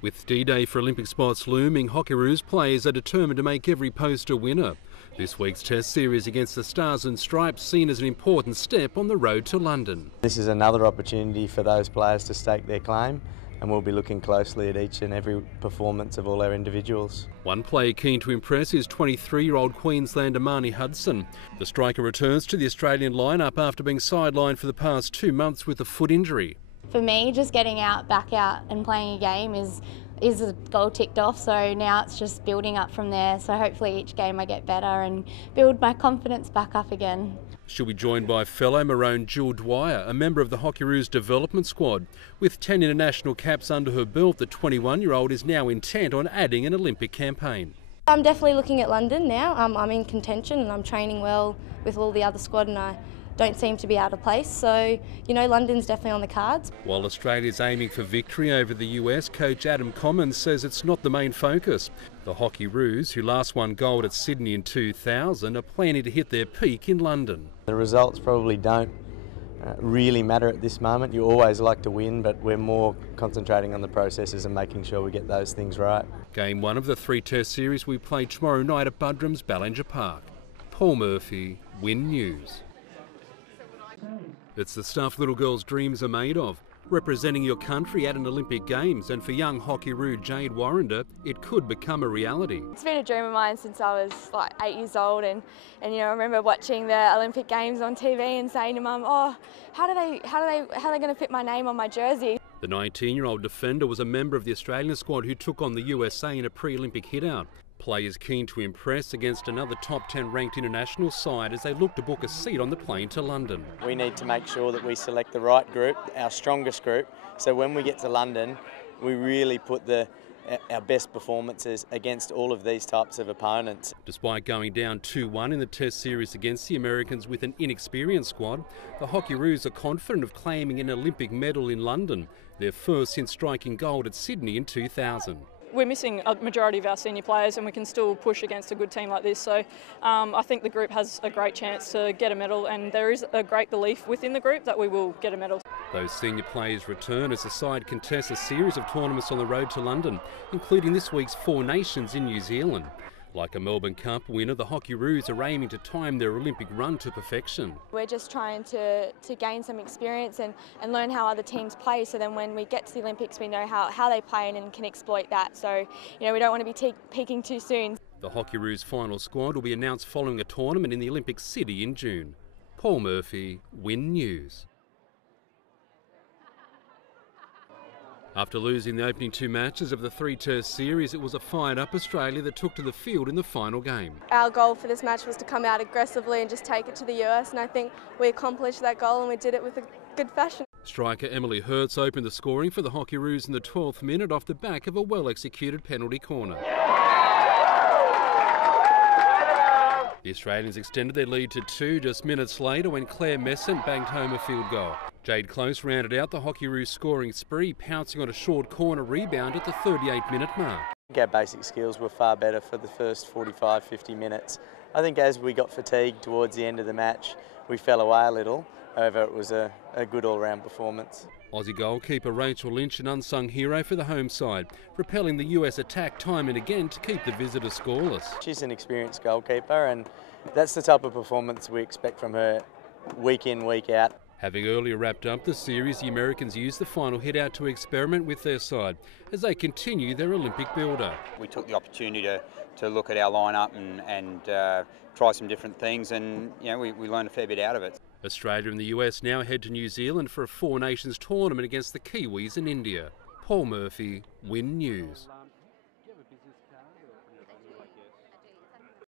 With D-Day for Olympic spots looming, Hockeyroos players are determined to make every post a winner. This week's Test series against the Stars and Stripes seen as an important step on the road to London. This is another opportunity for those players to stake their claim, and we'll be looking closely at each and every performance of all our individuals. One player keen to impress is 23-year-old Queenslander Marnie Hudson. The striker returns to the Australian lineup after being sidelined for the past 2 months with a foot injury. For me, just getting back out and playing a game is a goal ticked off, so now it's just building up from there. So hopefully each game I get better and build my confidence back up again. She'll be joined by fellow Maroon Jill Dwyer, a member of the Hockeyroos development squad. With 10 international caps under her belt, the 21-year-old is now intent on adding an Olympic campaign. I'm definitely looking at London now. I'm in contention and I'm training well with all the other squad, and I don't seem to be out of place, so London's definitely on the cards. While Australia's aiming for victory over the US, coach Adam Commons says it's not the main focus. The Hockeyroos, who last won gold at Sydney in 2000, are planning to hit their peak in London. The results probably don't really matter at this moment. You always like to win, but we're more concentrating on the processes and making sure we get those things right. Game 1 of the 3 Test series we play tomorrow night at Buderim's Ballinger Park. Paul Murphy, Win News. It's the stuff little girls' dreams are made of. Representing your country at an Olympic Games, and for young Hockeyroos Jade Warrender, it could become a reality. It's been a dream of mine since I was like 8 years old, and I remember watching the Olympic Games on TV and saying to Mum, "Oh, how are they going to fit my name on my jersey?" The 19-year-old defender was a member of the Australian squad who took on the USA in a pre-Olympic hit-out. Players keen to impress against another top 10 ranked international side as they look to book a seat on the plane to London. We need to make sure that we select the right group, our strongest group, so when we get to London, we really put our best performances against all of these types of opponents. Despite going down 2-1 in the Test series against the Americans with an inexperienced squad, the Hockeyroos are confident of claiming an Olympic medal in London, their first since striking gold at Sydney in 2000. We're missing a majority of our senior players, and we can still push against a good team like this. So I think the group has a great chance to get a medal, and there is a great belief within the group that we will get a medal. Those senior players return as the side contests a series of tournaments on the road to London, including this week's 4 Nations in New Zealand. Like a Melbourne Cup winner, the Hockeyroos are aiming to time their Olympic run to perfection. We're just trying to gain some experience and learn how other teams play, so then when we get to the Olympics we know how they play and can exploit that. So we don't want to be peaking too soon. The Hockeyroos final squad will be announced following a tournament in the Olympic City in June. Paul Murphy, Win News. After losing the opening 2 matches of the 3 Test series, it was a fired-up Australia that took to the field in the final game. Our goal for this match was to come out aggressively and just take it to the US, and I think we accomplished that goal, and we did it with a good fashion. Striker Emily Hertz opened the scoring for the Hockeyroos in the 12th minute off the back of a well-executed penalty corner. The Australians extended their lead to 2 just minutes later when Claire Messent banked home a field goal. Jade Close rounded out the Hockeyroos scoring spree, pouncing on a short corner rebound at the 38-minute mark. Our basic skills were far better for the first 45-50 minutes. I think as we got fatigued towards the end of the match, we fell away a little. However, it was a good all-round performance. Aussie goalkeeper Rachel Lynch, an unsung hero for the home side, propelling the US attack time and again to keep the visitors scoreless. She's an experienced goalkeeper, and that's the type of performance we expect from her week in, week out. Having earlier wrapped up the series, the Americans used the final hit-out to experiment with their side as they continue their Olympic build-up. We took the opportunity to look at our line-up and try some different things, and we learned a fair bit out of it. Australia and the US now head to New Zealand for a 4 Nations tournament against the Kiwis and India. Paul Murphy, Win News.